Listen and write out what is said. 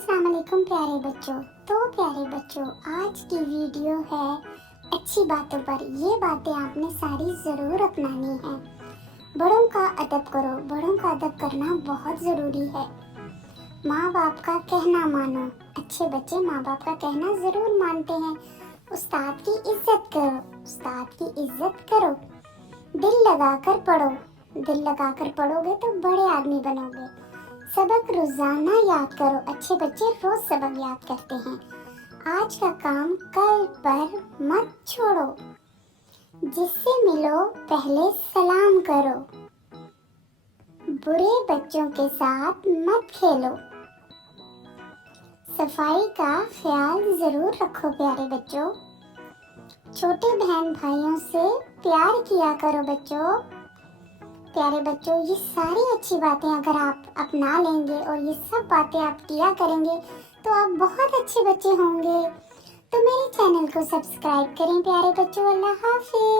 अस्सलाम वालेकुम प्यारे बच्चों। तो प्यारे बच्चों, आज की वीडियो है अच्छी बातों पर। ये बातें आपने सारी ज़रूर अपनानी है। बड़ों का अदब करो। बड़ों का अदब करना बहुत ज़रूरी है। माँ बाप का कहना मानो। अच्छे बच्चे माँ बाप का कहना ज़रूर मानते हैं। उस्ताद की इज्जत करो। उस्ताद की इज्जत करो। दिल लगाकर पढ़ो। दिल लगाकर पढ़ोगे तो बड़े आदमी बनोगे। सबक रोजाना याद करो। अच्छे बच्चे रोज सबक याद करते हैं। आज का काम कल पर मत छोड़ो। जिससे मिलो पहले सलाम करो। बुरे बच्चों के साथ मत खेलो। सफाई का ख्याल जरूर रखो प्यारे बच्चों। छोटे बहन भाइयों से प्यार किया करो बच्चों। प्यारे बच्चों, ये सारी अच्छी बातें अगर आप अपना लेंगे और ये सब बातें आप किया करेंगे तो आप बहुत अच्छे बच्चे होंगे। तो मेरे चैनल को सब्सक्राइब करें प्यारे बच्चों। अल्लाह हाफिज।